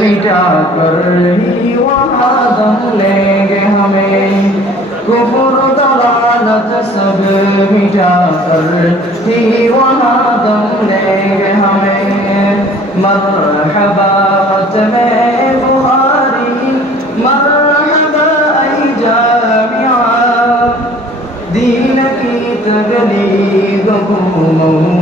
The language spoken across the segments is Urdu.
میٹا کر ہی وہاں دم لے گے ہمیں کلا سب مٹا کر ہی وہاں دم لے گے ہمیں مد میں مرحبا ای جامعہ دین کی تگلی گ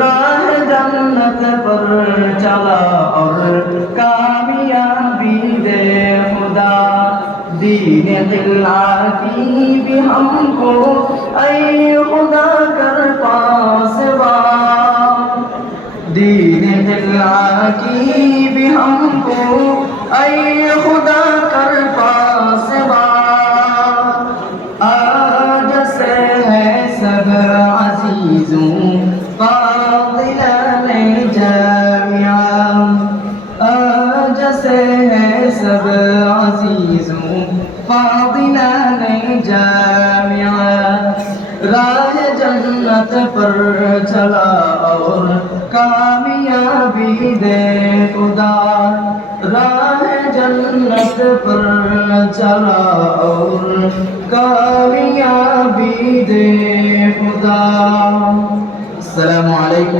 راہ جنت پر چلا اور کامیابی دے خدا دین دلا کی بھی ہم کو اے خدا کر پاس با دین دلا کی بھی ہم کو اے خدا سب پابیا رائے جنت پر چلا اور کامیابی دے خدا رائے جنت پر چلا اور کامیابی دے خدا السلام علیکم